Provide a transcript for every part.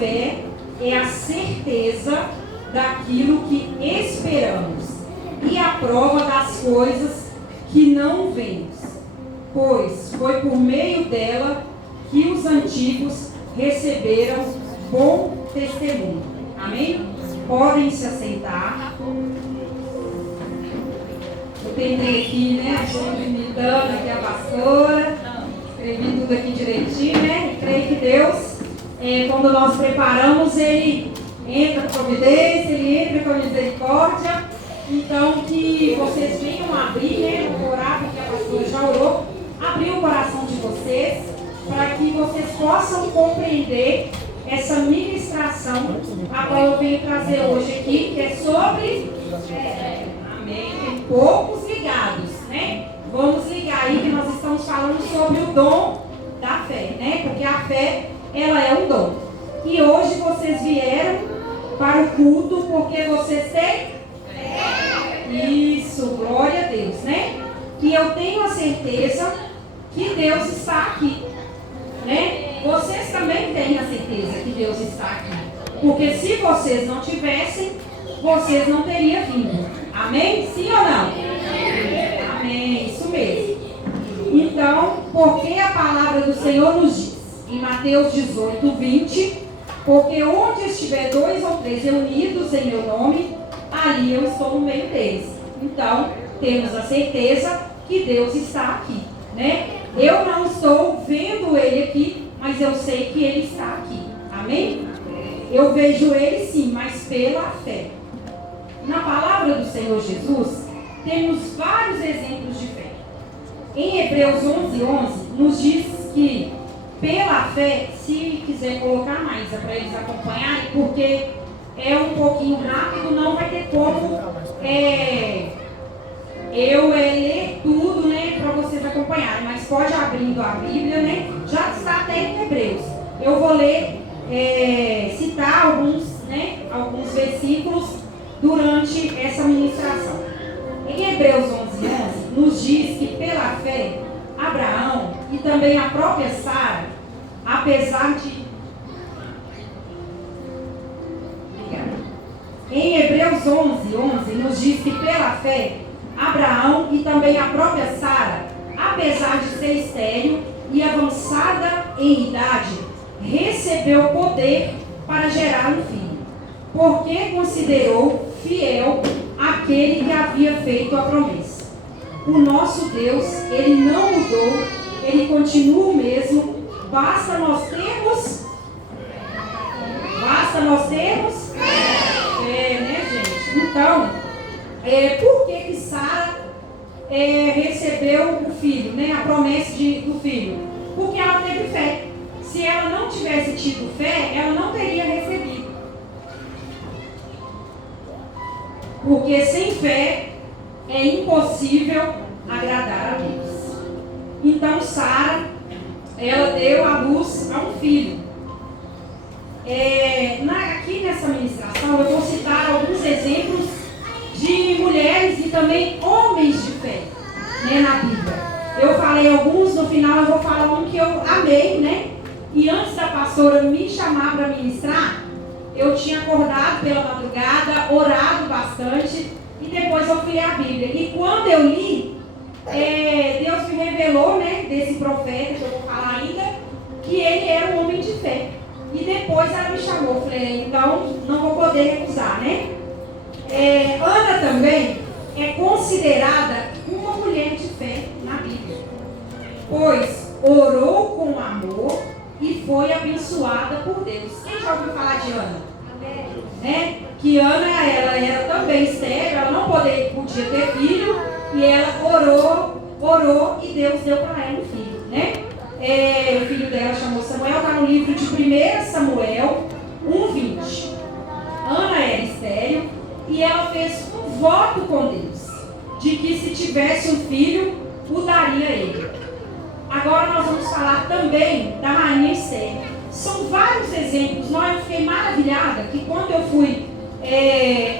fé é a certeza daquilo que esperamos e a prova das coisas que não vemos, pois foi por meio dela que os antigos receberam bom testemunho. Amém? Podem se assentar. Eu tentei aqui, né? Estou imitando aqui a pastora. Escrevi tudo aqui direitinho, né? E creio que Deus, quando nós preparamos, Ele entra com providência, Ele entra com misericórdia. Então, que vocês venham abrir, né? Vou orar, porque a pastora já orou. Abrir o coração de vocês, para que vocês possam compreender essa ministração, a qual eu venho trazer hoje aqui, que é sobre amém, tem poucos ligados, né? Vamos ligar aí que nós estamos falando sobre o dom da fé, né? Porque a fé, ela é um dom. E hoje vocês vieram para o culto porque vocês têm fé. Isso, glória a Deus, né? E eu tenho a certeza que Deus está aqui, né? Vocês também têm a certeza que Deus está aqui. Porque se vocês não tivessem, vocês não teriam vindo. Amém? Sim ou não? Amém, isso mesmo. Então, porque a palavra do Senhor nos diz, em Mateus 18, 20, porque onde estiver 2 ou 3 reunidos em meu nome, ali eu estou no meio deles. Então, temos a certeza que Deus está aqui, né? Eu não estou vendo Ele aqui, mas eu sei que Ele está aqui. Amém? Eu vejo Ele sim, mas pela fé. Na palavra do Senhor Jesus, temos vários exemplos de fé. Em Hebreus 11:11, nos diz que pela fé, se quiser colocar mais, para eles acompanharem, porque é um pouquinho rápido, não vai ter como eu ler tudo, né, para vocês acompanharem, mas pode abrindo a Bíblia, né, já está até em Hebreus. Eu vou ler, citar alguns versículos durante essa ministração. Em Hebreus 11:11, nos diz que pela fé, Abraão e também a própria Sara, apesar de... Em Hebreus 11:11, nos diz que pela fé, Abraão e também a própria Sara, apesar de ser estéril e avançada em idade, recebeu poder para gerar um filho, porque considerou fiel aquele que havia feito a promessa. O nosso Deus, Ele não mudou, Ele continua o mesmo, basta nós termos né, gente? Então, por que Sara recebeu o filho, né? A promessa do filho? Porque ela teve fé. Se ela não tivesse tido fé, ela não teria recebido. Porque sem fé é impossível agradar a Deus. Então Sara, ela deu à luz a um filho. Aqui nessa ministração eu vou citar alguns exemplos de mulheres e também homens de fé, né, na Bíblia. Eu falei alguns, no final eu vou falar um que eu amei, né? E antes da pastora me chamar para ministrar, eu tinha acordado pela madrugada, orado bastante e depois eu fui ler a Bíblia. E quando eu li, Deus me revelou, né, desse profeta que eu vou falar ainda, que ele era um homem de fé. E depois ela me chamou, eu falei, então não vou poder recusar, né? Ana também é considerada uma mulher de fé na Bíblia, pois orou com amor e foi abençoada por Deus. Quem já ouviu falar de Ana? Né? Que Ana, ela era também estéril, ela não podia ter filho, e ela orou e Deus deu para ela um filho, né? O filho dela chamou Samuel, está no livro de 1 Samuel 1:20. Ana era estéril e ela fez um voto com Deus, de que se tivesse um filho, o daria a ele. Agora nós vamos falar também da rainha Esther. São vários exemplos. Eu fiquei maravilhada que quando eu fui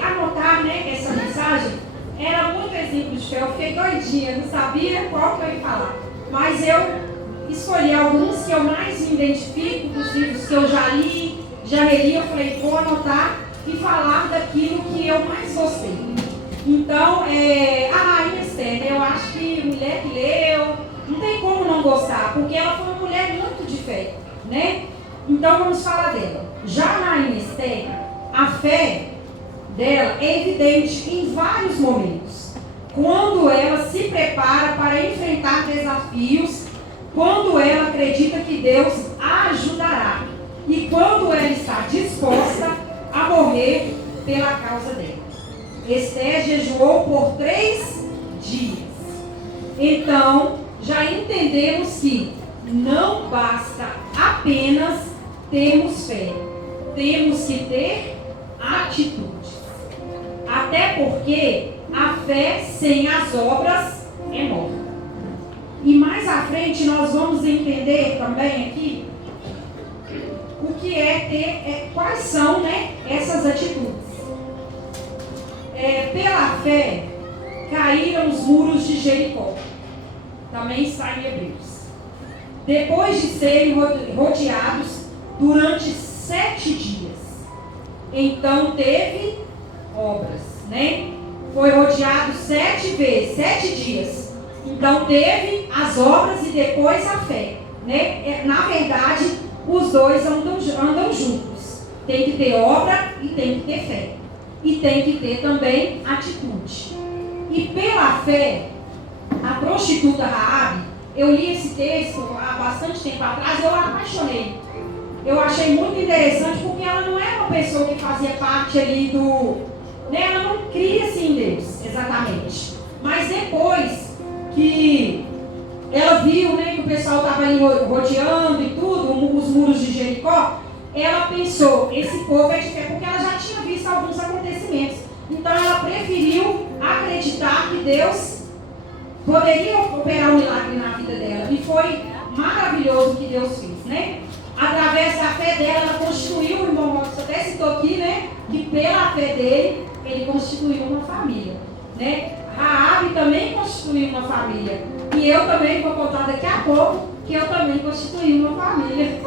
anotar, né, essa mensagem, era muito exemplo de fé. Eu fiquei doidinha, não sabia qual que eu ia falar. Mas eu escolhi alguns que eu mais me identifico, dos livros que eu já li, já reli, eu falei, vou anotar e falar daquilo que eu mais gostei. Então, a Rainha Esther, eu acho que mulher que leu, não tem como não gostar, porque ela foi uma mulher muito de fé, né? Então, vamos falar dela. Já a Rainha Esther, a fé dela é evidente em vários momentos. Quando ela se prepara para enfrentar desafios, quando ela acredita que Deus a ajudará e quando ela está disposta a morrer pela causa dela. Esther jejuou por 3 dias. Então, já entendemos que não basta apenas termos fé, temos que ter atitudes. Até porque a fé sem as obras é morta. E mais à frente nós vamos entender também aqui o que quais são, né, essas atitudes. Pela fé caíram os muros de Jericó. Também está em Hebreus. Depois de serem rodeados durante 7 dias. Então teve obras, né? Foi rodeado 7 vezes, 7 dias. Então teve as obras e depois a fé, né? Na verdade, os dois andam juntos. Tem que ter obra e tem que ter fé. E tem que ter também atitude. E pela fé, a prostituta Raabe, eu li esse texto há bastante tempo atrás, eu a apaixonei. Eu achei muito interessante porque ela não é uma pessoa que fazia parte ali né, ela não cria-se em Deus, exatamente. Mas depois que ela viu, né, que o pessoal estava ali rodeando e tudo, os muros de Jericó, ela pensou, esse povo é de fé, porque ela já tinha visto alguns acontecimentos. Então ela preferiu acreditar que Deus poderia operar um milagre na vida dela. E foi maravilhoso o que Deus fez, né? Através da fé dela, ela constituiu, o irmão Marcos até citou aqui, né? Que pela fé dele, ele constituiu uma família, né? Raabe também constituiu uma família. E eu também vou contar daqui a pouco que eu também constituí uma família.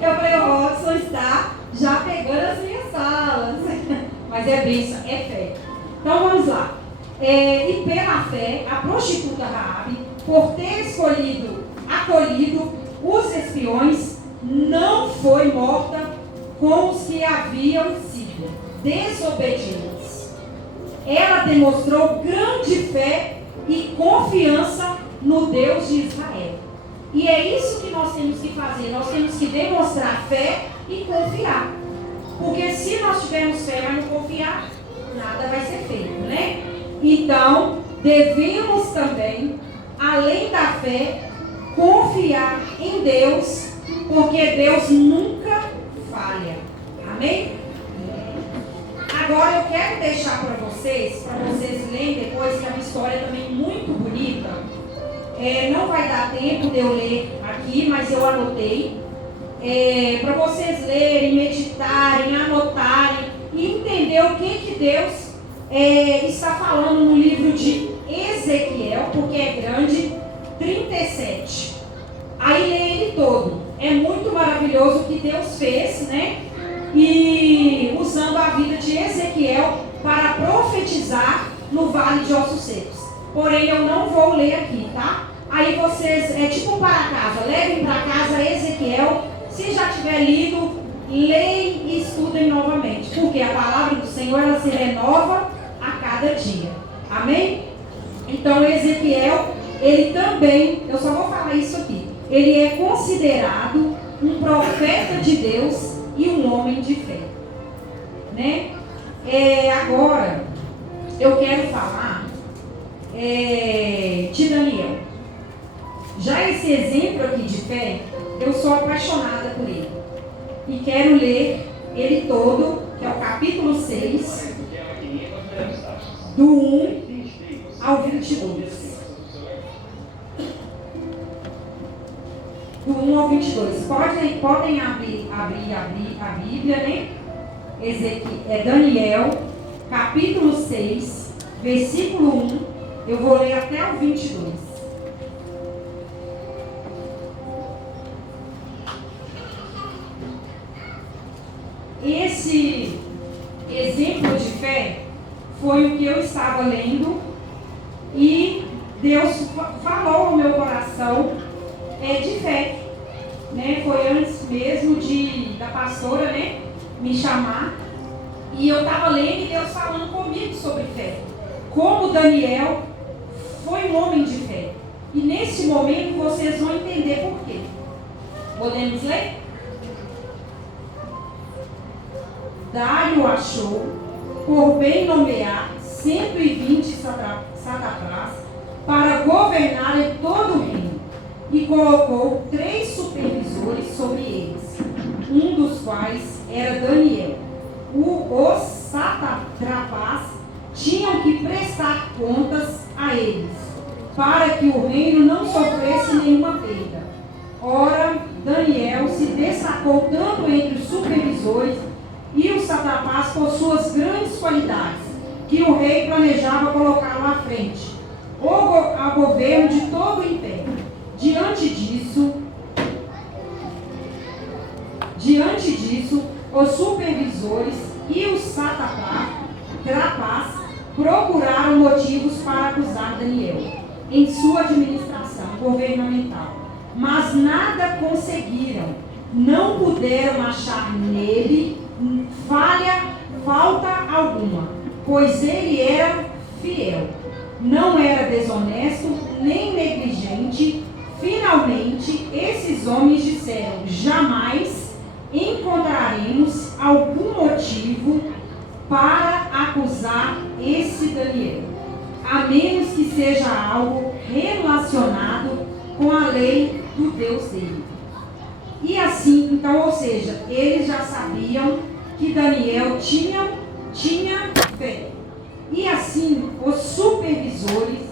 Eu falei, o Robson está já pegando as minhas salas. Mas é bênção, é fé. Então vamos lá. E pela fé, a prostituta Raabe, por ter acolhido os espiões, não foi morta com os que haviam sido desobedientes. Ela demonstrou grande fé e confiança no Deus de Israel. E é isso que nós temos que fazer. Nós temos que demonstrar fé e confiar. Porque se nós tivermos fé, mas não confiar, nada vai ser feito, né? Então, devemos também, além da fé, confiar em Deus, porque Deus nunca falha. Amém? Agora eu quero deixar para vocês lerem depois, que é uma história também muito bonita. Não vai dar tempo de eu ler aqui, mas eu anotei. Para vocês lerem, meditarem, anotarem e entender o que Deus está falando no livro de Ezequiel, porque é grande, 37. Aí lê ele todo. É muito maravilhoso o que Deus fez, né? E usando a vida de Ezequiel para profetizar no vale de ossos secos. Porém, eu não vou ler aqui, tá? Aí vocês, tipo para casa, levem para casa Ezequiel. Se já tiver lido, leem e estudem novamente. Porque a palavra do Senhor, ela se renova a cada dia. Amém? Então, Ezequiel, ele também, eu só vou falar isso aqui. Ele é considerado um profeta de Deus e um homem de fé. Né? Agora, eu quero falar de Daniel. Já esse exemplo aqui de fé, eu sou apaixonada por ele. E quero ler ele todo, que é o capítulo 6, do 1 ao 22. Do 1 ao 22. Podem abrir a Bíblia, né? Daniel, capítulo 6, versículo 1. Eu vou ler até o 22. esse exemplo de fé foi o que eu estava lendo e Deus falou ao meu coração de fé, né? Foi antes mesmo da pastora, né, me chamar, e eu estava lendo e Deus falando comigo sobre fé, como Daniel foi um homem de fé. E nesse momento vocês vão entender por quê. Podemos ler? Dário achou por bem nomear 120 satrapas para governar em todo o reino, e colocou 3 supervisores sobre eles, um dos quais era Daniel. Os satrapas tinham que prestar contas a eles, para que o reino não sofresse nenhuma perda. Ora, Daniel se destacou tanto entre os supervisores e os satrapas por suas grandes qualidades, que o rei planejava colocá-lo à frente, ao governo de todo o império. Diante disso, os supervisores e os satrapas procuraram motivos para acusar Daniel em sua administração governamental, mas nada conseguiram. Não puderam achar nele falta alguma, pois ele era fiel, não era desonesto nem negligente. Finalmente, esses homens disseram: jamais encontraremos algum motivo para acusar esse Daniel, a menos que seja algo relacionado com a lei do Deus dele. E assim, então, ou seja, eles já sabiam que Daniel tinha fé. E assim, os supervisores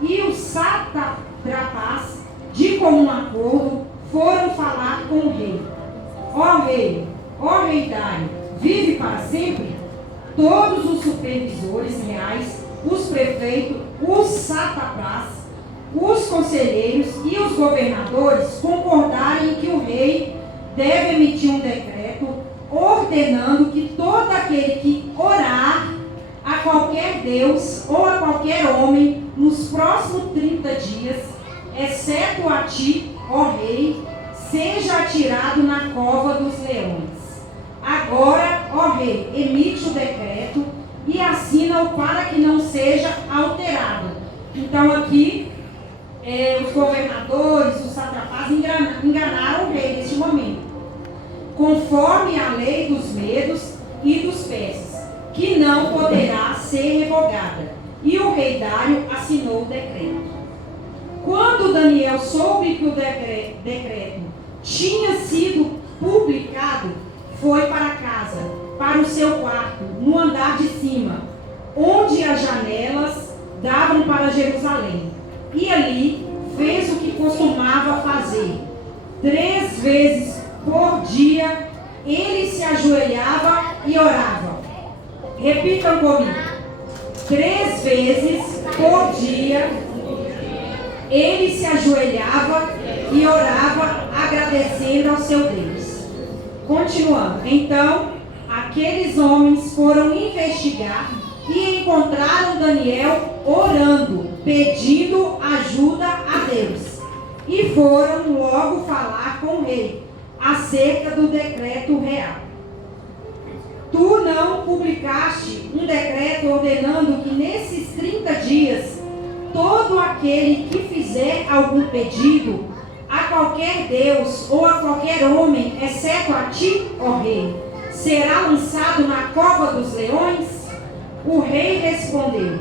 e os satrapas, de comum acordo, foram falar com o rei. Ó rei Dário, vive para sempre? Todos os supervisores reais, os prefeitos, os satrapas, os conselheiros e os governadores concordaram em que o rei deve emitir um decreto ordenando que todo aquele que orar a qualquer Deus ou a qualquer homem nos próximos 30 dias, exceto a ti, ó rei, seja atirado na cova dos leões. Agora, ó rei, emite o decreto e assina-o para que não seja alterado. Então aqui, os governadores, os satrapas enganaram o rei neste momento, conforme a lei dos medos e dos persas, que não poderá ser revogada. E o rei Dário assinou o decreto. Quando Daniel soube que o decreto tinha sido publicado, foi para casa, para o seu quarto, no andar de cima, onde as janelas davam para Jerusalém. E ali fez o que costumava fazer. 3 vezes por dia ele se ajoelhava e orava. Repitam comigo. 3 vezes por dia ele se ajoelhava e orava, agradecendo ao seu Deus. Continuando. Então, aqueles homens foram investigar e encontraram Daniel orando, pedindo ajuda a Deus. E foram logo falar com o rei acerca do decreto real. Tu não publicaste um decreto ordenando que nesses 30 dias todo aquele que fizer algum pedido a qualquer Deus ou a qualquer homem, exceto a ti, ó rei, será lançado na cova dos leões? O rei respondeu: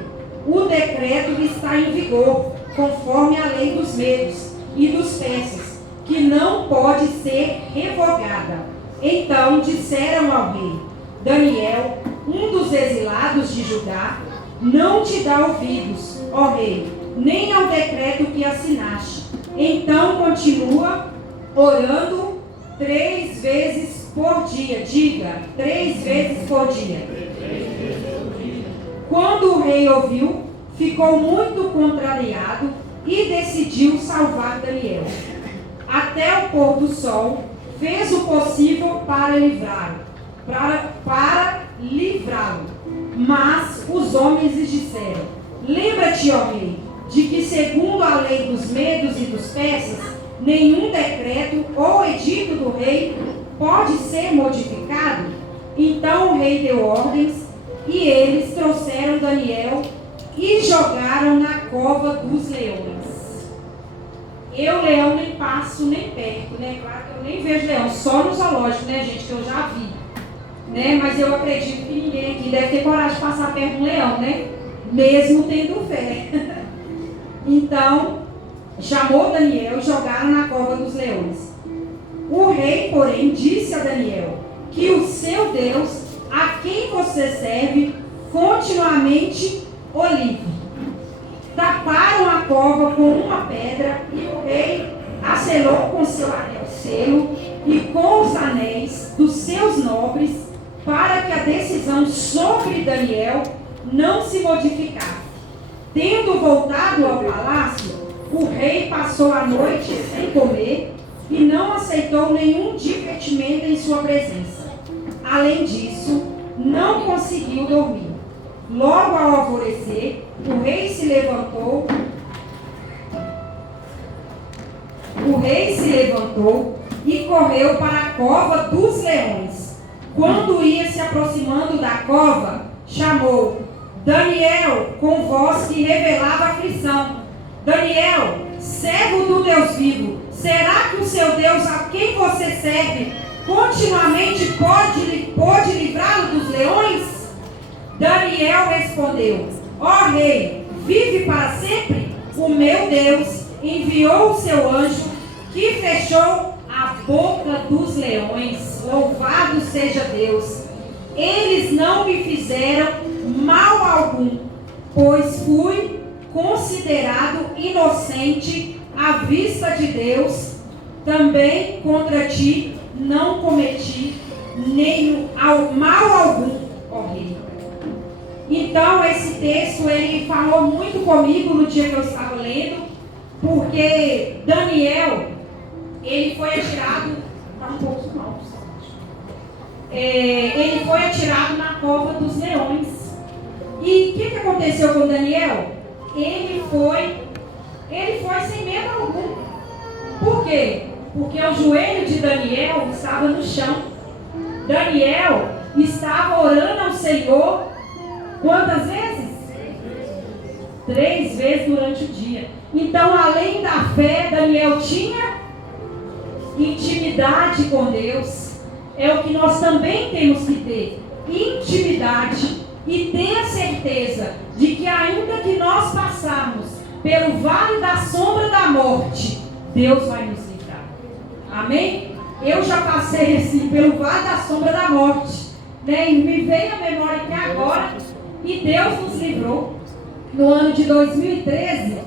o decreto está em vigor, conforme a lei dos medos e dos persas, que não pode ser revogada. Então disseram ao rei: Daniel, um dos exilados de Judá, não te dá ouvidos, ó rei, nem ao decreto que assinaste. Então continua orando 3 vezes por dia. Diga, 3 vezes por dia. Quando o rei ouviu, ficou muito contrariado e decidiu salvar Daniel. Até o pôr do sol, fez o possível para livrá-lo. para livrá-lo. Mas os homens lhes disseram: lembra-te, ó rei, de que segundo a lei dos medos e dos persas, nenhum decreto ou edito do rei pode ser modificado. Então o rei deu ordens e eles trouxeram Daniel e jogaram na cova dos leões. Eu, leão, nem passo nem perto, né? Claro que eu nem vejo leão, só no zoológico, né, gente, que eu já vi. Né? Mas eu acredito que ninguém aqui deve ter coragem de passar perto de um leão, né? Mesmo tendo fé. Então, chamou Daniel e jogaram na cova dos leões. O rei, porém, disse a Daniel que o seu Deus, a quem você serve, continuamente o livre. Taparam a cova com uma pedra e o rei a selou com seu anel selo e com os anéis dos seus nobres, para que a decisão sobre Daniel não se modificasse. Tendo voltado ao palácio, o rei passou a noite sem comer e não aceitou nenhum divertimento em sua presença. Além disso, não conseguiu dormir. Logo ao alvorecer, o rei se levantou e correu para a cova dos leões. Quando ia se aproximando da cova, chamou: Daniel, com voz que revelava aflição. Daniel, servo do Deus vivo, será que o seu Deus, a quem você serve, continuamente pode livrá-lo dos leões? Daniel respondeu: ó rei, vive para sempre? O meu Deus enviou o seu anjo que fechou a boca dos leões. Louvado seja Deus. Eles não me fizeram mal algum, pois fui considerado inocente à vista de Deus. Também contra ti não cometi nenhum mal algum, ó rei. Então esse texto ele falou muito comigo no dia que eu estava lendo, porque Daniel ele foi atirado, está um pouco mal, ele foi atirado na cova dos leões. E o que aconteceu com Daniel? Ele foi sem medo algum. Por quê? Porque o joelho de Daniel estava no chão. Daniel estava orando ao Senhor quantas vezes? 3 vezes durante o dia. Então, além da fé, Daniel tinha intimidade com Deus. É o que nós também temos que ter. Intimidade. E ter a certeza de que ainda que nós passarmos pelo vale da sombra da morte, Deus vai nos livrar. Amém? Eu já passei assim pelo vale da sombra da morte, né? E me veio a memória que agora, e Deus nos livrou. No ano de 2013,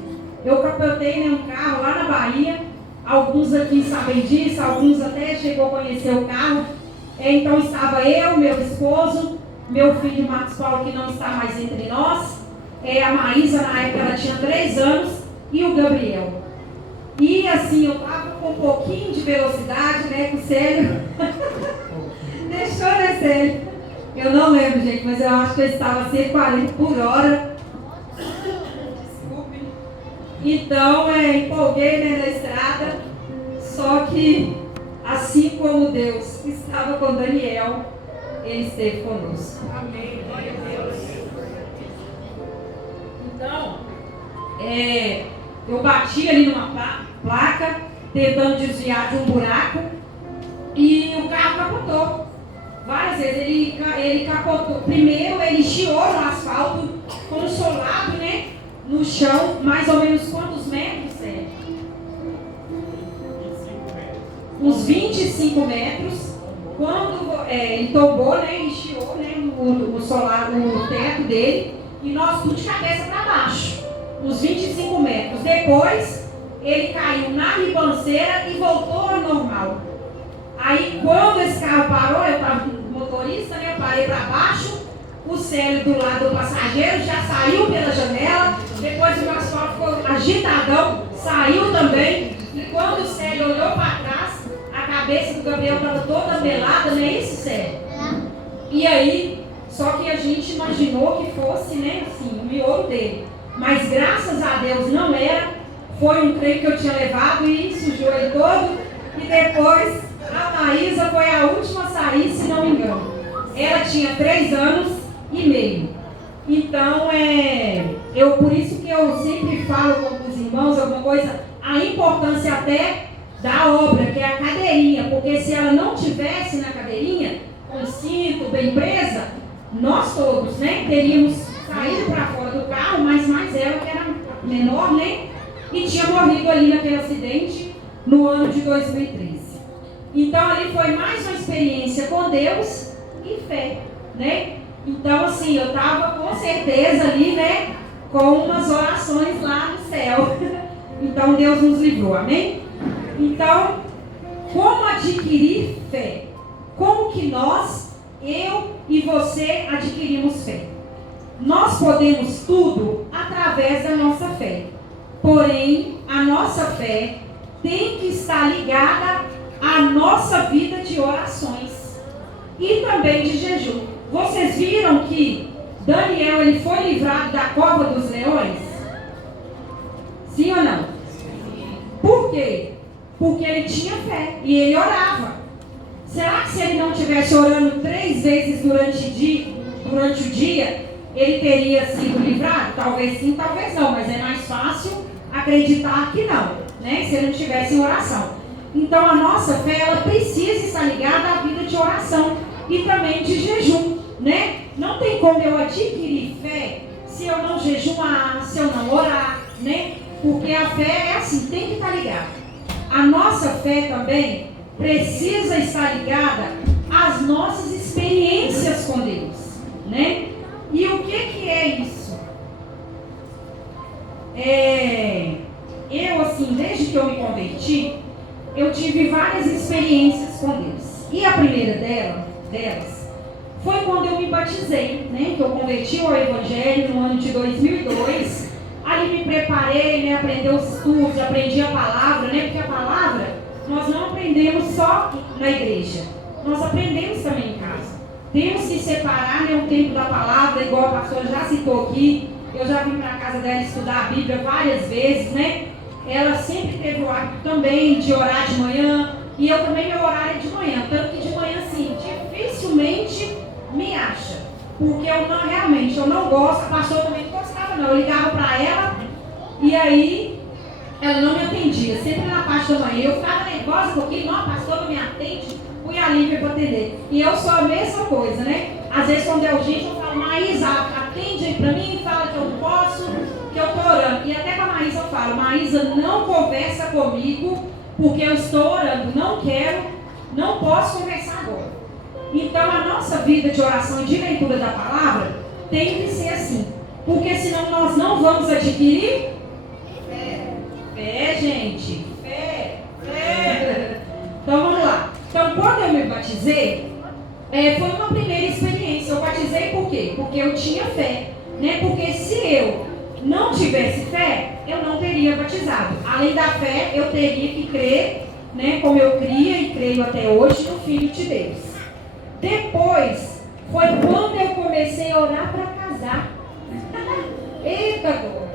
eu capotei um carro lá na Bahia. Alguns aqui sabem disso, alguns até chegou a conhecer o carro. Então estava eu, meu esposo, meu filho Marcos Paulo, que não está mais entre nós, a Maísa, na época ela tinha 3 anos, e o Gabriel. E assim, eu estava com um pouquinho de velocidade, né, com o Célio. Deixou, né, Célio? Eu não lembro, gente, mas eu acho que eu estava a 140 por hora. Desculpe. Então, empolguei, né, na estrada, só que, assim como Deus estava com Daniel, Ele esteve conosco. Amém. Glória a Deus. Então, eu bati ali numa placa, tentando desviar de um buraco, e o carro capotou. Várias vezes ele capotou. Primeiro ele chiou no asfalto, consolado, né? No chão, mais ou menos quantos metros, Sérgio? Uns 25 metros. Quando ele tombou, né, ele chiou, né, no teto dele, e nós tudo de cabeça para baixo, uns 25 metros. Depois, ele caiu na ribanceira e voltou ao normal. Aí, quando esse carro parou, eu estava com o motorista, né, eu parei para baixo, o Célio do lado do passageiro já saiu pela janela, depois o asfalto ficou agitadão, saiu também, e quando o Célio olhou para trás, a cabeça do Gabriel estava toda melada, não é isso, Célio? E aí, só que a gente imaginou que fosse, né, assim, o miolo dele. Mas graças a Deus não era. Foi um trem que eu tinha levado e sujou ele todo. E depois a Maísa foi a última a sair, se não me engano. Ela tinha 3 anos e meio. Então, por isso que eu sempre falo com os irmãos alguma coisa, a importância até da obra, que é a cadeirinha. Porque se ela não tivesse na cadeirinha, com cinto, bem presa, nós todos, né, teríamos saído para fora do carro, mas mais ela, que era menor, né, e tinha morrido ali naquele acidente no ano de 2013. Então ali foi mais uma experiência com Deus e fé, né? Então assim, eu estava com certeza ali, né, com umas orações lá no céu. Então Deus nos livrou, amém? Então, como adquirir fé? Como que nós, eu e você, adquirimos fé? Nós podemos tudo através da nossa fé. Porém, a nossa fé tem que estar ligada à nossa vida de orações e também de jejum. Vocês viram que Daniel ele foi livrado da cova dos leões? Sim ou não? Por quê? Porque ele tinha fé e ele orava. Será que se ele não estivesse orando 3 vezes durante o dia, ele teria sido livrado? Talvez sim, talvez não, mas é mais fácil acreditar que não, né? Se ele não estivesse em oração. Então a nossa fé, ela precisa estar ligada à vida de oração e também de jejum, né? Não tem como eu adquirir fé se eu não jejuar, se eu não orar, né? Porque a fé é assim, tem que estar ligada. A nossa fé também precisa estar ligada às nossas experiências com Deus, né? E o que é isso? Eu, assim, desde que eu me converti, eu tive várias experiências com Deus. E a primeira delas foi quando eu me batizei, né? Que eu converti ao Evangelho no ano de 2002. Ali me preparei, né? Aprendi os estudos, aprendi a palavra, né? Porque a palavra nós não aprendemos só na igreja, nós aprendemos também em casa. Temos que separar, né, o tempo da palavra, igual a pastora já citou aqui. Eu já vim para a casa dela estudar a Bíblia várias vezes, né? Ela sempre teve o hábito também de orar de manhã, e eu também, meu horário é de manhã. Tanto que de manhã, assim, dificilmente me acha, porque eu não gosto. A pastora também não gostava, não. Eu ligava para ela e aí ela não me atendia, sempre na parte da manhã. Eu ficava nervosa porque não, a pastora não me atende, fui a Lívia para atender. E eu sou a mesma coisa, né? Às vezes quando é urgente eu falo, Maísa, atende aí para mim, fala que eu não posso, que eu estou orando. E até com a Maísa eu falo, Maísa, não conversa comigo, porque eu estou orando, não posso conversar agora. Então a nossa vida de oração e de leitura da palavra tem que ser assim, porque senão nós não vamos adquirir fé, gente, fé. Então vamos lá. Então quando eu me batizei, foi uma primeira experiência. Eu batizei por quê? Porque eu tinha fé, né? Porque se eu não tivesse fé, eu não teria batizado. Além da fé, eu teria que crer, né? Como eu cria e creio até hoje, no Filho de Deus. Depois, foi quando eu comecei a orar para casar. Eita, dor!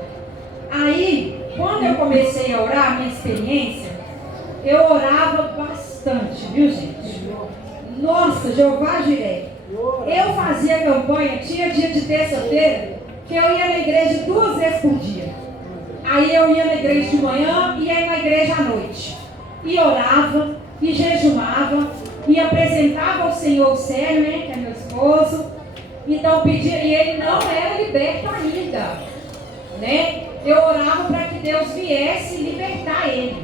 Aí, quando eu comecei a orar, minha experiência, eu orava bastante, viu, gente? Nossa, Jeová Jiré. Eu fazia campanha, tinha dia de terça-feira, que eu ia na igreja 2 vezes por dia. Aí eu ia na igreja de manhã e ia na igreja à noite. E orava, e jejuava, e apresentava ao Senhor o Sérgio, né, que é meu esposo. Então pedia, e ele não era liberto ainda, né? Eu orava para que Deus viesse libertar ele.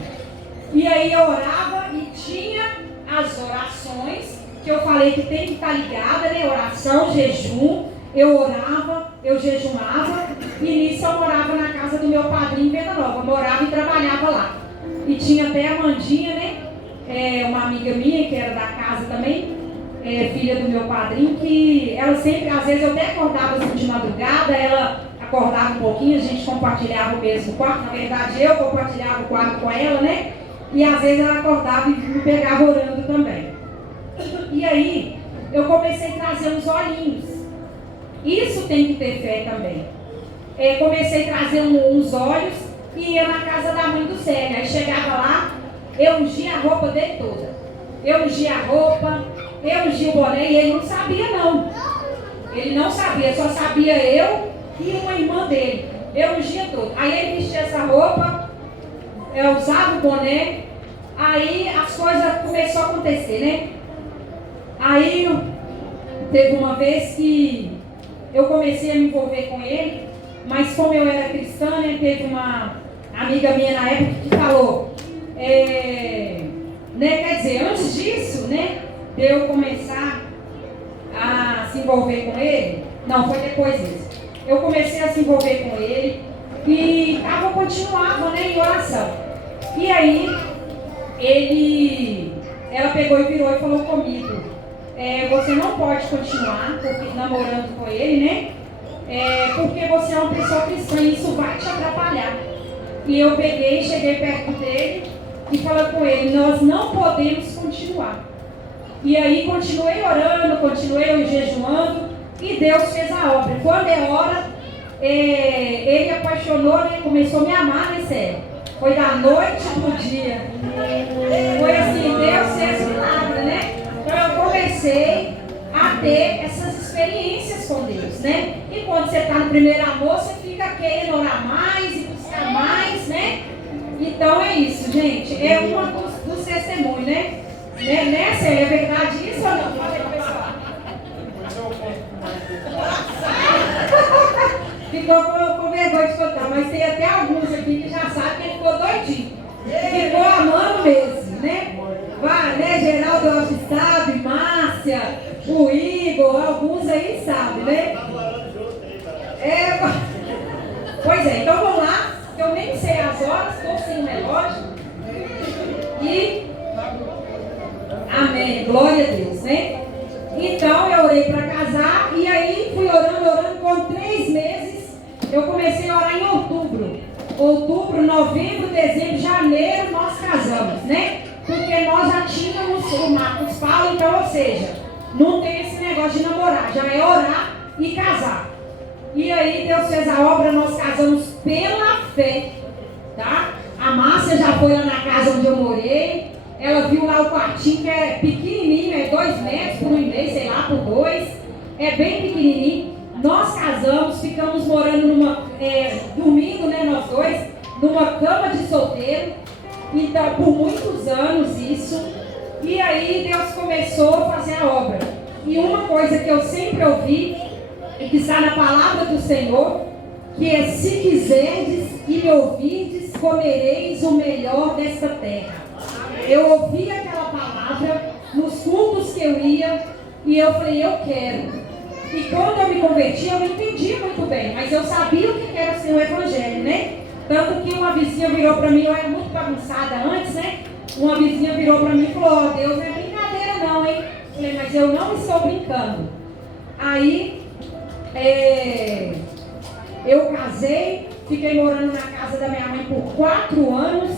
E aí eu orava e tinha as orações, que eu falei que tem que estar ligada, né? Oração, jejum. Eu orava, eu jejumava, e nisso eu morava na casa do meu padrinho em Venda Nova. Eu morava e trabalhava lá. E tinha até a Mandinha, né? Uma amiga minha, que era da casa também, filha do meu padrinho, que ela sempre, às vezes eu até acordava assim de madrugada, ela acordava um pouquinho, a gente compartilhava o mesmo quarto. Na verdade, eu compartilhava o quarto com ela, né? E às vezes ela acordava e me pegava orando também. E aí, eu comecei a trazer uns olhinhos. Isso tem que ter fé também. Comecei a trazer uns olhos e ia na casa da mãe do Célio. Aí chegava lá, eu ungia a roupa dele toda. Eu ungia a roupa, eu ungia o boné e ele não sabia não. Ele não sabia, só sabia eu e uma irmã dele. Eu ungia todo. Aí ele vestia essa roupa, eu usava o boné, aí as coisas começaram a acontecer, né? Aí teve uma vez que eu comecei a me envolver com ele, mas como eu era cristã, né, teve uma amiga minha na época que falou, né, quer dizer, antes disso, né, de eu começar a se envolver com ele, não, foi depois disso, eu comecei a se envolver com ele e eu continuava, né, em oração. E aí, ela pegou e virou e falou comigo, você não pode continuar namorando com ele, né? Porque você é uma pessoa cristã e isso vai te atrapalhar. E eu peguei, cheguei perto dele e falei com ele, nós não podemos continuar. E aí continuei orando, continuei jejuando e Deus fez a obra. Quando é hora, ele apaixonou, né? Começou a me amar, né, Célio? Foi da noite pro dia. Foi assim, Deus fez milagre, né? Então eu comecei a ter essas experiências com Deus, né? E quando você está no primeiro amor, você fica querendo orar mais e buscar mais, né? Então é isso, gente. É uma dos testemunhos, né? Nessa é verdade isso ou não? Fala aí, pessoal. Ficou com vergonha de contar, mas tem até alguns aqui que já sabem que ele ficou doidinho. Ficou amando mesmo, né? Vai, né? Geraldo Alves sabe, Márcia, o Igor, alguns aí sabem, né? Pois é, então vamos lá. Eu nem sei as horas, estou sem o relógio. E amém, glória a Deus, né? Então eu orei para casar e aí fui orando, com 3 meses eu comecei a orar em outubro, novembro, dezembro, janeiro nós casamos, né? Porque nós já tínhamos o Marcos Paulo, então, ou seja, não tem esse negócio de namorar, já é orar e casar. E aí Deus fez a obra, nós casamos pela fé, tá? A Márcia já foi lá na casa onde eu morei, ela viu lá o quartinho que é pequenininho, é 2 metros por 1,5, sei lá, por 2, é bem pequenininho. Nós casamos, ficamos morando dormindo, né, nós dois, numa cama de solteiro, então, por muitos anos isso, e aí Deus começou a fazer a obra. E uma coisa que eu sempre ouvi, e que está na palavra do Senhor, que é: se quiserdes e me ouvirdes, comereis o melhor desta terra. Eu ouvi aquela palavra nos cultos que eu ia, e eu falei, eu quero. E quando eu me converti, eu não entendi muito bem, mas eu sabia o que era ser o evangelho, né? Tanto que uma vizinha virou para mim, eu era muito bagunçada antes, né? Uma vizinha virou para mim e falou, Deus não é brincadeira não, hein? Eu falei, mas eu não estou brincando. Aí, eu casei, fiquei morando na casa da minha mãe por 4 anos,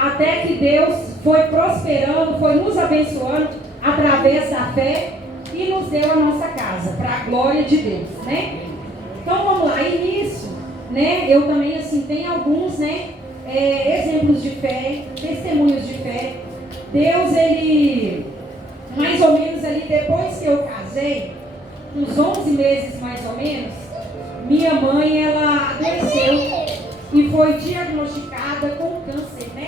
até que Deus foi prosperando, foi nos abençoando através da fé e nos deu a nossa casa, para a glória de Deus, né? Então vamos lá, e nisso, né, eu também assim, tenho alguns, né, exemplos de fé, testemunhos de fé. Deus, ele, mais ou menos ali, depois que eu casei, uns 11 meses mais ou menos, minha mãe, ela adoeceu e foi diagnosticada com câncer, né?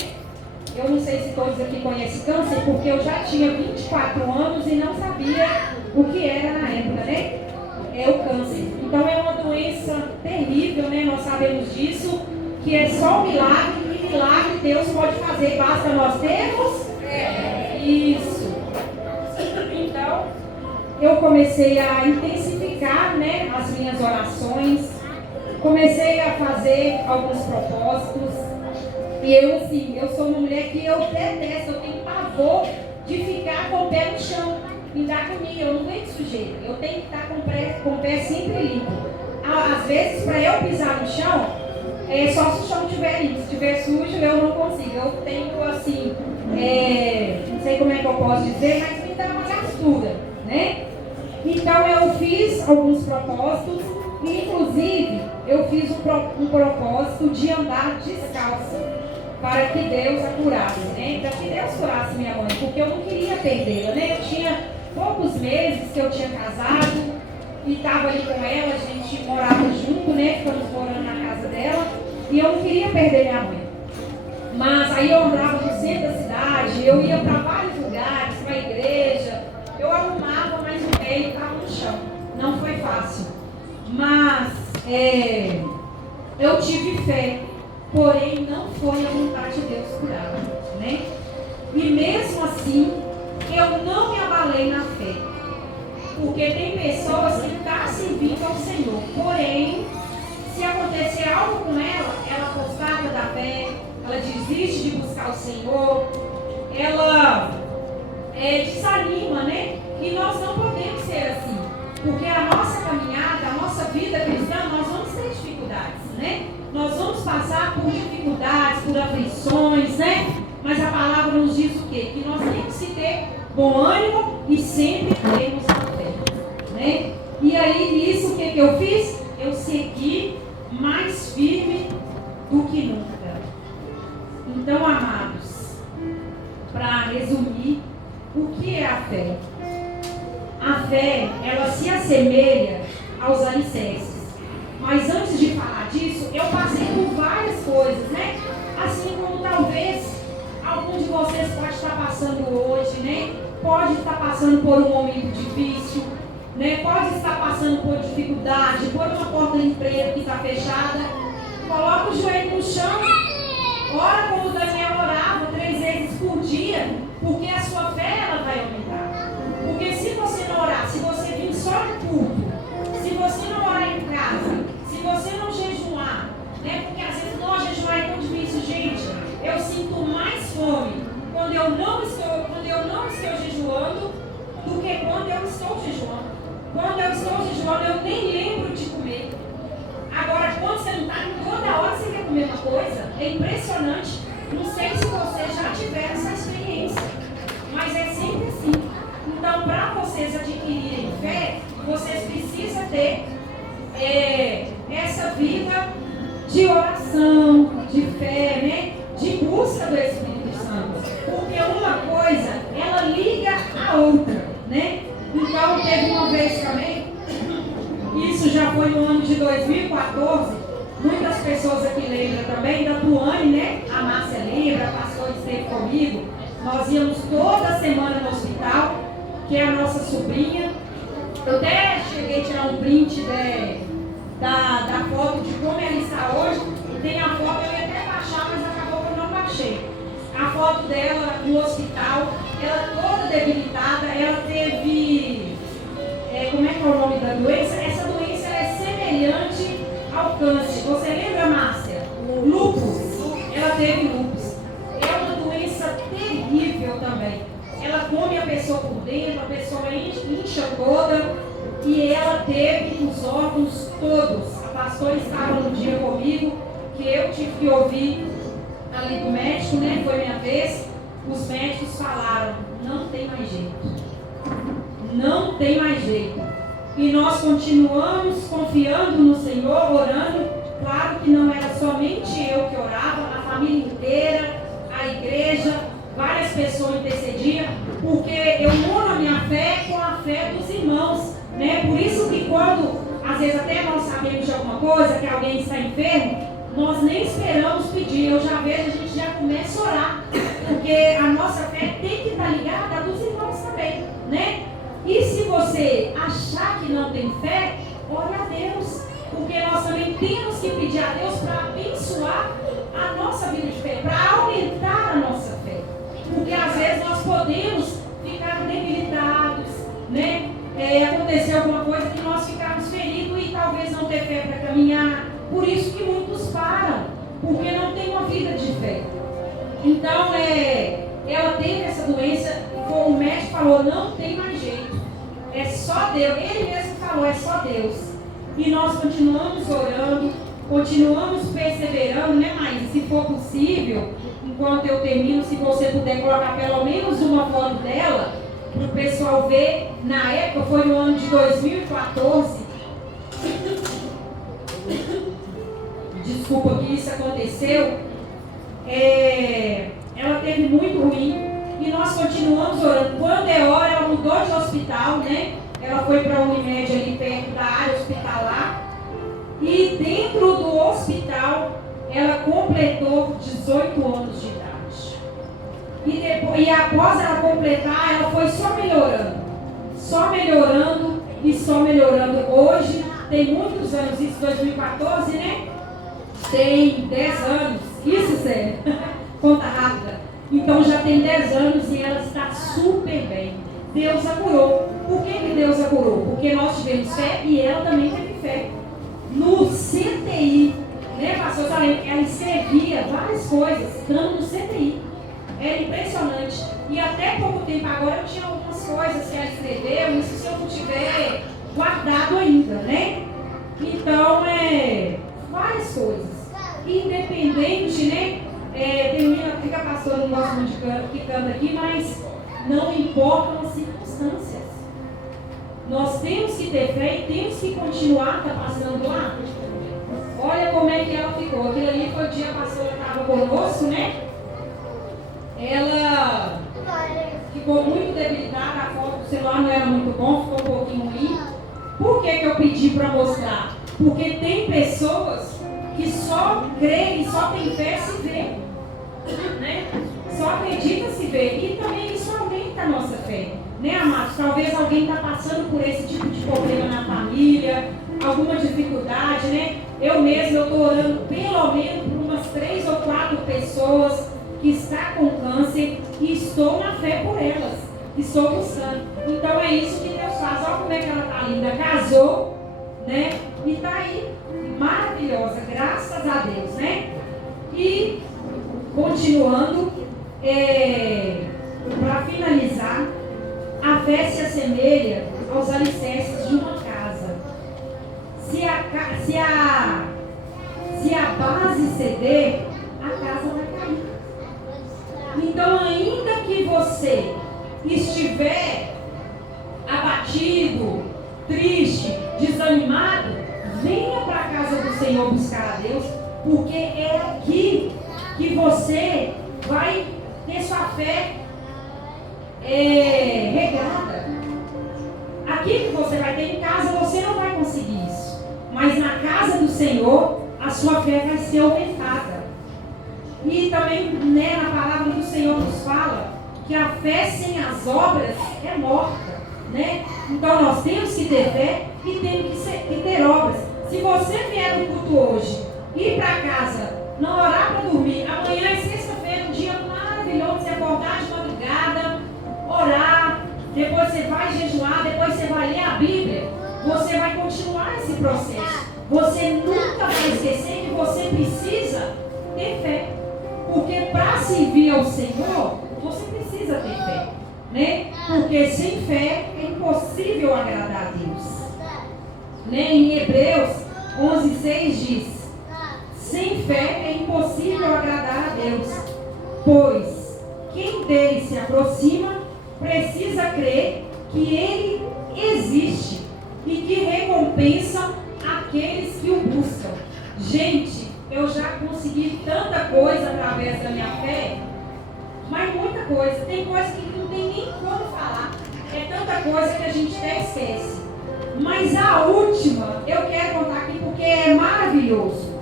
Eu não sei se todos aqui conhecem câncer, porque eu já tinha 24 anos e não sabia o que era na época, né? É o câncer. Então é uma doença terrível, né? Nós sabemos disso, que é só um milagre, e milagre Deus pode fazer, basta nós termos isso. Então, eu comecei a intensificar, né, as minhas orações, comecei a fazer alguns propósitos. E eu, assim, eu sou uma mulher que eu detesto, eu tenho pavor de ficar com o pé no chão, me dá comigo, eu não aguento sujeira, eu tenho que estar com o pé sempre limpo. Às vezes, para eu pisar no chão, só se o chão estiver limpo, se estiver sujo, eu não consigo. Eu tenho, assim, não sei como é que eu posso dizer, mas me dá uma gastura, né? Então eu fiz alguns propósitos, e inclusive eu fiz um propósito de andar descalço, para que Deus a curasse, né? Para que Deus curasse minha mãe, porque eu não queria perdê-la, né? Eu tinha poucos meses que eu tinha casado e estava ali com ela, a gente morava junto, né? Ficamos morando na casa dela e eu não queria perder minha mãe. Mas aí eu andava no centro da cidade, eu ia para vários lugares, para a igreja, eu arrumava, mas o pé estava no chão. Não foi fácil. Mas eu tive fé, porém não foi a vontade de Deus curar, né? E mesmo assim, eu não me abalei na fé. Porque tem pessoas que estão servindo ao Senhor, porém, se acontecer algo com ela, ela apostaca da fé, ela desiste de buscar o Senhor, ela desanima, né? E nós não podemos ser assim, porque a nossa caminhada, a nossa vida cristã, nós vamos ter dificuldades, né? Nós vamos passar por dificuldades, por aflições, né? Mas a palavra nos diz o quê? Que nós temos que ter bom ânimo e sempre termos a fé, né? E aí nisso o que eu fiz? Eu segui mais firme do que nunca. Então, amados, para resumir, o que é a fé? A fé, ela se assemelha aos alicerces. Mas antes de falar disso, eu passei por várias coisas, né? Assim como talvez algum de vocês pode estar passando hoje, né? Pode estar passando por um momento difícil, né? Pode estar passando por dificuldade, por uma porta de emprego que está fechada. Coloca o joelho no chão. Ora como Daniel orava 3 vezes por dia, porque a sua fé ela vai aumentar. Porque se você não orar, se você vir só no culto, se você não orar em casa, se você não jejuar, né? Porque às vezes nós jejuar é tão difícil, gente. Eu sinto mais fome quando eu não estou jejuando do que quando eu estou jejuando. Quando eu estou jejuando, eu nem lembro de comer. Agora, quando você não está, toda hora você quer comer uma coisa, é impressionante. Não sei se você já tiver essa experiência, mas é sempre assim. Então, para vocês adquirirem fé, vocês precisam ter essa vida de oração, de fé, né? De busca do Espírito Santo. Porque uma coisa, ela liga a outra, né? Então, teve uma vez também, isso já foi no ano de 2014, muitas pessoas aqui lembram também da Tuane, né? A Márcia lembra, a pastora esteve comigo. Nós íamos toda semana no hospital, que é a nossa sobrinha. Eu até cheguei a tirar um print da foto de como ela está hoje. Tem a foto, eu ia até baixar, mas acabou que eu não baixei. A foto dela no hospital, ela toda debilitada, ela teve... como é que é o nome da doença? Essa doença é semelhante ao câncer. Você lembra, Márcia? Lúpus. Ela teve lúpus. É uma doença terrível também. Ela come a pessoa por dentro, a pessoa incha toda. E ela teve os órgãos todos. A pastora estava no dia comigo, que eu tive que ouvir ali do médico, né? Foi minha vez. Os médicos falaram, não tem mais jeito. Não tem mais jeito. E nós continuamos confiando no Senhor, orando. Claro que não era somente eu que orava, a família inteira, a igreja, várias pessoas intercediam, porque eu uno a minha fé com a fé dos irmãos, né? Por isso que quando, às vezes até nós sabemos de alguma coisa, que alguém está enfermo, nós nem esperamos pedir. Eu já vejo, a gente já começa a orar, porque a nossa fé tem que estar ligada à dos irmãos também, né? E se você achar que não tem fé, ore a Deus, porque nós também temos que pedir a Deus para abençoar a nossa vida de fé, para aumentar a nossa fé, porque às vezes nós podemos ficar debilitados, né? Acontecer alguma coisa que nós ficarmos feridos e talvez não ter fé para caminhar. Por isso que muitos param, porque não tem uma vida de fé. Então, ela teve essa doença, o médico falou, não tem mais jeito, é só Deus. Ele mesmo falou, é só Deus. E nós continuamos orando, continuamos perseverando, né, mas se for possível, enquanto eu termino, se você puder colocar pelo menos uma foto dela, para o pessoal ver. Na época, foi no ano de 2014. Desculpa que isso aconteceu. Ela teve muito ruim e nós continuamos orando. Quando é hora, ela mudou de hospital, né? Ela foi para a Unimed ali perto da área hospitalar. E dentro do hospital, ela completou 18 anos de idade. E após ela completar, ela foi só melhorando. Só melhorando e só melhorando. Hoje, tem muitos anos, isso 2014, né? Tem 10 anos. Isso, sério. Conta rápida. Então já tem 10 anos e ela está super bem. Deus a curou. Por que Deus a curou? Porque nós tivemos fé e ela também teve fé. No CTI, né, pastor? Ela escrevia várias coisas, estando no CTI. Era impressionante. E até pouco tempo agora eu tinha algumas coisas que ela escreveu, isso se eu não tiver guardado ainda, né? Então, várias coisas. Independente, né? Tem menina que fica pastor, não gosto muito de que canta aqui, mas não importam as circunstâncias. Nós temos que ter fé e temos que continuar passando lá. Olha como é que ela ficou. Aquilo ali foi o dia que a pastora estava conosco, né? Ela ficou muito debilitada, a foto do celular não era muito bom, ficou um pouquinho ruim. Por que eu pedi para mostrar? Porque tem pessoas que só creem e só tem fé se vê, né? Só acredita se vê. E também isso aumenta a nossa fé, né, amados? Talvez alguém está passando por esse tipo de problema na família, alguma dificuldade, né? Eu mesma estou orando pelo menos por umas 3 ou 4 pessoas que estão com câncer e estou na fé por elas. Estou buscando. Então é isso que Deus faz. Olha como é que ela está linda. Casou, né? E está aí, maravilhosa, graças a Deus, né? E, continuando, para finalizar, a fé se assemelha aos alicerces de uma casa. Se a base ceder, a casa vai cair. Então, ainda que você estiver abatido, triste, desanimado, venha para a casa do Senhor buscar a Deus, porque é aqui que você vai ter sua fé regrada. Aqui que você vai ter em casa, você não vai conseguir isso. Mas na casa do Senhor, a sua fé vai ser aumentada. E também, né, na palavra do Senhor nos fala que a fé sem as obras é morta, né? Então nós temos que ter fé e temos que ter obras. Se você vier no culto hoje, ir para casa, não orar para dormir, amanhã é sexta-feira, um dia maravilhoso, você acordar de madrugada, orar, depois você vai jejuar, depois você vai ler a Bíblia, você vai continuar esse processo. Você nunca vai esquecer que você precisa ter fé. Porque para servir ao Senhor, você precisa ter fé, né? Porque sem fé é impossível agradar a Deus. Né? Em Hebreus 11:6 diz: sem fé é impossível agradar a Deus, pois quem dele se aproxima precisa crer que ele existe e que recompensa aqueles que o buscam. Gente, eu já consegui tanta coisa através da minha fé, mas muita coisa. Tem coisa que não tem nem como falar. É tanta coisa que a gente até esquece. Mas a última, eu quero contar aqui porque é maravilhoso.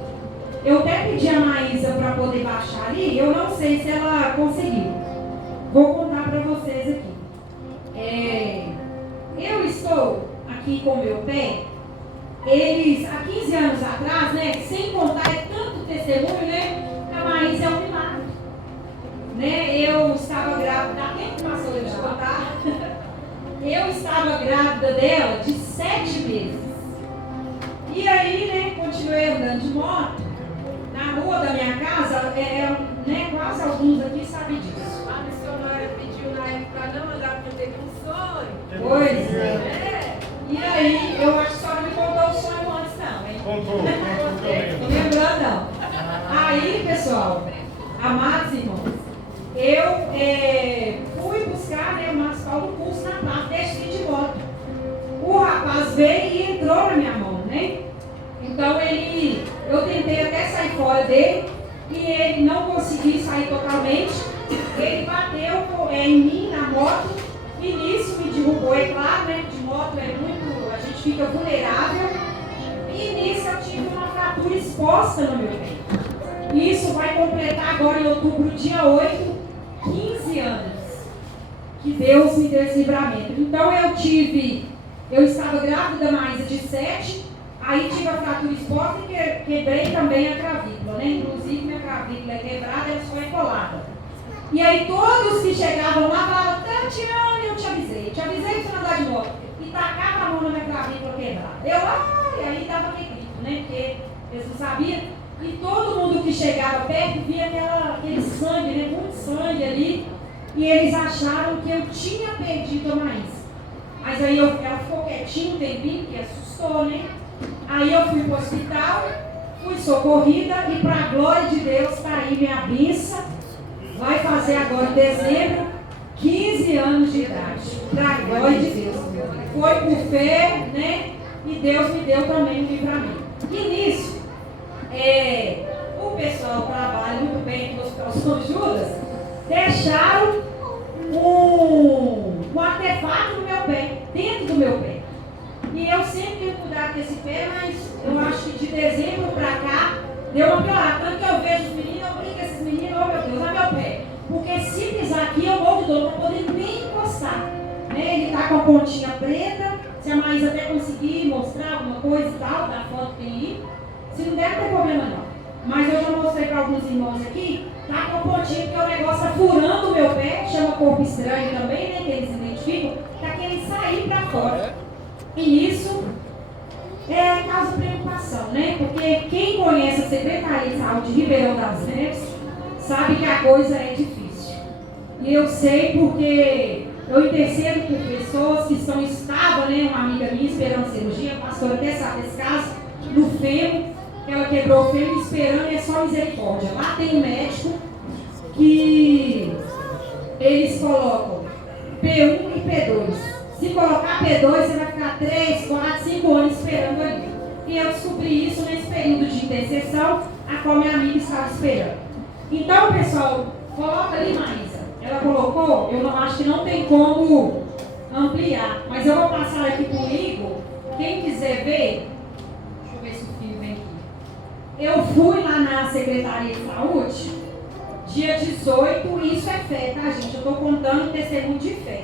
Eu até pedi a Maísa para poder baixar ali, eu não sei se ela conseguiu. Vou contar para vocês aqui. Eu estou aqui com o meu pé. Eles, há 15 anos atrás, né, sem contar, é tanto testemunho, né, a Maísa é um milagre. Né, eu estava grávida, dá tempo, pastor, de contar? Eu estava grávida dela de 7 meses. E aí, né, continuei andando de moto, na rua da minha casa, né, quase alguns aqui sabem disso. A missionária pediu na época para não andar porque teve um sonho. Pois é. E aí, eu acho que só não me contou o sonho antes não, hein? Contou também. Não lembrando não. Aí, pessoal, amados irmãos, eu fui buscar buscar, né, o material do curso na praça, desci de moto. O rapaz veio e entrou na minha mão, né? Então eu tentei até sair fora dele e ele não conseguiu sair totalmente. Ele bateu em mim na moto e nisso me derrubou, é claro, né? De moto a gente fica vulnerável. E nisso eu tive uma fratura exposta no meu pé. Isso vai completar agora em outubro, dia 8, 15 anos. Que Deus me deu esse livramento. Então eu estava grávida, Maísa, de 7, aí tive a fratura exposta e quebrei também a clavícula, né? Inclusive minha clavícula é quebrada, ela só é colada. E aí todos que chegavam lá falavam, Tatiana, eu te avisei pra você andar de moto. E tacava a mão na minha clavícula quebrada. E aí dava aquele grito, né? Porque eles não sabiam. E todo mundo que chegava perto via aquele sangue, né? Muito sangue ali. E eles acharam que eu tinha perdido a Maísa. Mas aí ela ficou quietinha um tempinho, que assustou, né? Aí eu fui para o hospital, fui socorrida e para a glória de Deus está aí minha benção. Vai fazer agora em dezembro 15 anos de idade. Para a glória de Deus. Foi por fé, né? E Deus me deu também um livramento. E nisso, o pessoal trabalha muito bem no Hospital São Judas, deixaram um artefato no meu pé, dentro do meu pé. E eu sempre tenho cuidado desse pé, mas eu acho que de dezembro para cá deu uma piorada. Tanto que eu vejo os meninos, eu brinco com esses meninos, oh meu Deus, olha meu pé. Porque se pisar aqui eu morro de dor, não vou poder nem encostar. Né? Ele está com a pontinha preta, se a Maísa até conseguir mostrar alguma coisa e tal, da foto que tem aí, se não der, não tem problema não. Mas eu já mostrei para alguns irmãos aqui, tá com a pontinha, porque o negócio está furando o meu pé, chama corpo estranho também, né, que eles identificam, está querendo sair para fora. E nisso causa preocupação, né? Porque quem conhece a Secretaria de Saúde de Ribeirão das Neves sabe que a coisa é difícil. E eu sei porque eu intercedo por pessoas que estavam, né, uma amiga minha esperando cirurgia, a pastora até sabe desse caso, no fêmur, ela quebrou o fêmur esperando e é só misericórdia. Lá tem um médico que eles colocam P1 e P2. Se colocar P2, você vai ficar 3, 4, 5 anos esperando ali. E eu descobri isso nesse período de intercessão, a qual minha amiga estava esperando. Então, pessoal, coloca ali, Maísa. Ela colocou, eu não acho que não tem como ampliar, mas eu vou passar aqui para o Igor. Quem quiser ver, deixa eu ver se o filho vem aqui. Eu fui lá na Secretaria de Saúde, dia 18, e isso é fé, tá, gente? Eu estou contando testemunho de fé.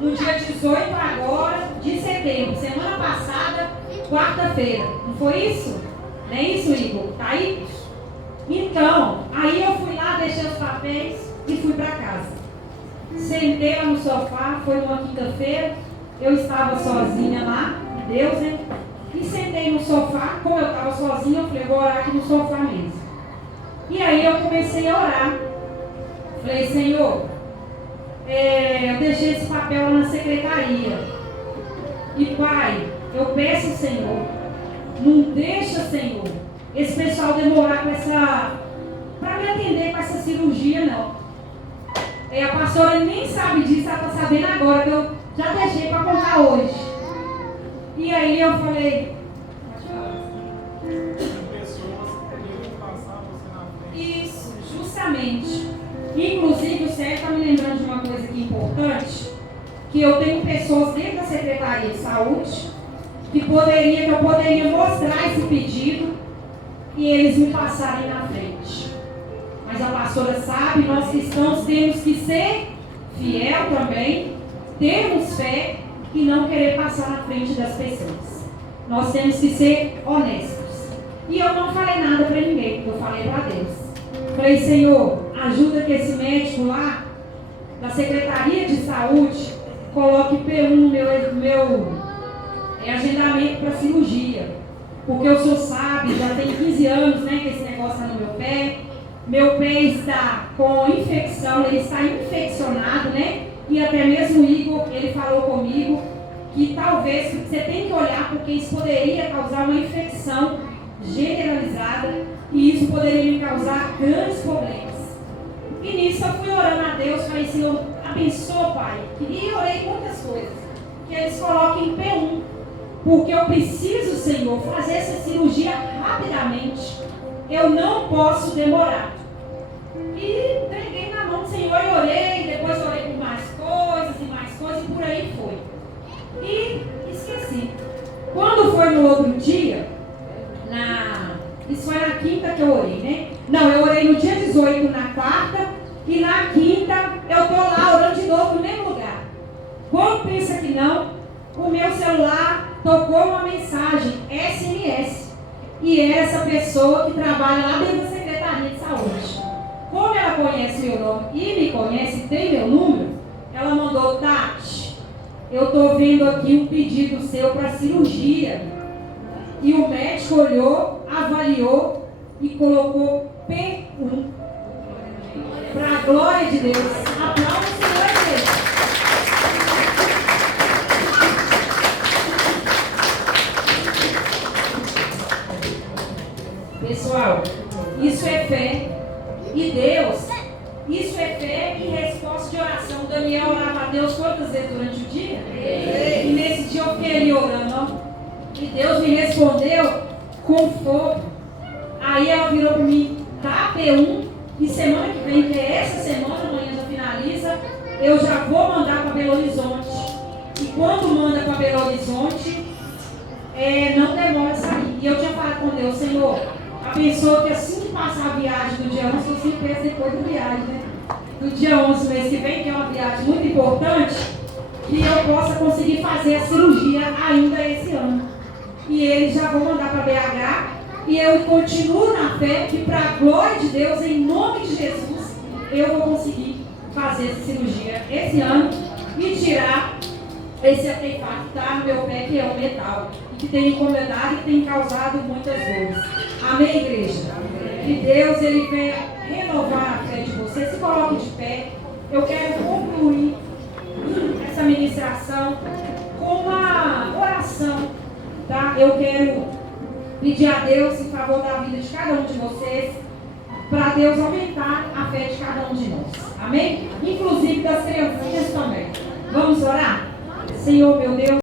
No dia 18 agora de setembro, semana passada, quarta-feira. Não foi isso? Não é isso, Igor? Tá aí? Então, aí eu fui lá, deixei os papéis e fui para casa. Sentei lá no sofá, foi numa quinta-feira, eu estava sozinha lá, Deus, né? E sentei no sofá, como eu estava sozinha, eu falei, vou orar aqui no sofá mesmo. E aí eu comecei a orar. Falei, Senhor, eu deixei esse papel lá na secretaria. E Pai, eu peço, Senhor, não deixa, Senhor, esse pessoal demorar para me atender com essa cirurgia, não. A pastora nem sabe disso, ela está sabendo agora, que eu já deixei para contar hoje. E aí eu falei, isso, justamente. Inclusive, o Sérgio está me lembrando de uma coisa aqui importante, que eu tenho pessoas dentro da Secretaria de Saúde que eu poderia mostrar esse pedido e eles me passarem na frente. Mas a pastora sabe, nós cristãos temos que ser fiel também, termos fé e não querer passar na frente das pessoas. Nós temos que ser honestos. E eu não falei nada para ninguém, porque eu falei para Deus. Falei, Senhor, ajuda que esse médico lá, da Secretaria de Saúde, coloque P1 no meu agendamento para cirurgia. Porque o senhor sabe, já tem 15 anos, né, que esse negócio está no meu pé. Meu pé está com infecção, ele está infeccionado, né? E até mesmo o Igor, ele falou comigo que talvez você tem que olhar, porque isso poderia causar uma infecção generalizada e isso poderia me causar grandes problemas. E nisso eu fui orando a Deus, falei, Senhor, Abençoa, Pai. E orei muitas coisas. Que eles coloquem em P1. Porque eu preciso, Senhor, fazer essa cirurgia rapidamente. Eu não posso demorar. E entreguei na mão do Senhor e orei. Depois orei por mais coisas e por aí foi. E esqueci. Quando foi no outro dia, isso foi na quinta que eu orei, né? Não, eu orei no dia 18, na quarta. E na quinta, eu estou lá orando de novo no mesmo lugar. Quando pensa que não, o meu celular tocou uma mensagem SMS. E era essa pessoa que trabalha lá dentro da Secretaria de Saúde. Como ela conhece meu nome e me conhece, tem meu número, ela mandou: Tati, eu estou vendo aqui um pedido seu para cirurgia. E o médico olhou, avaliou e colocou P1. Para a glória de Deus. Aplauda o Senhor Deus. Pessoal, isso é fé. E Deus, isso é fé e resposta de oração. Daniel orava a Deus quantas vezes durante o dia? E nesse dia eu fiquei ali orando, ó. E Deus me respondeu com fogo. Aí ela virou para mim: tá, P1. E semana que vem, que é essa semana, amanhã já finaliza, eu já vou mandar para Belo Horizonte. E quando manda para Belo Horizonte, não demora a sair. E eu tinha falado com Deus: Senhor, abençoa que assim que passar a viagem do dia 11, eu sempre penso depois da viagem, né? Do dia 11 mês que vem, que é uma viagem muito importante, que eu possa conseguir fazer a cirurgia ainda esse ano. E eles já vão mandar para BH. E eu continuo na fé que, para a glória de Deus, em nome de Jesus, eu vou conseguir fazer essa cirurgia esse ano e tirar esse artefato que está no meu pé, que é o metal, e que tem incomodado e que tem causado muitas dores. Amém, igreja? Que Deus, Ele venha renovar a fé de você. Se coloque de pé. Eu quero concluir essa ministração com uma oração, tá? Eu quero pedir a Deus em favor da vida de cada um de vocês, para Deus aumentar a fé de cada um de nós. Amém? Inclusive das criancinhas também. Vamos orar? Senhor, meu Deus.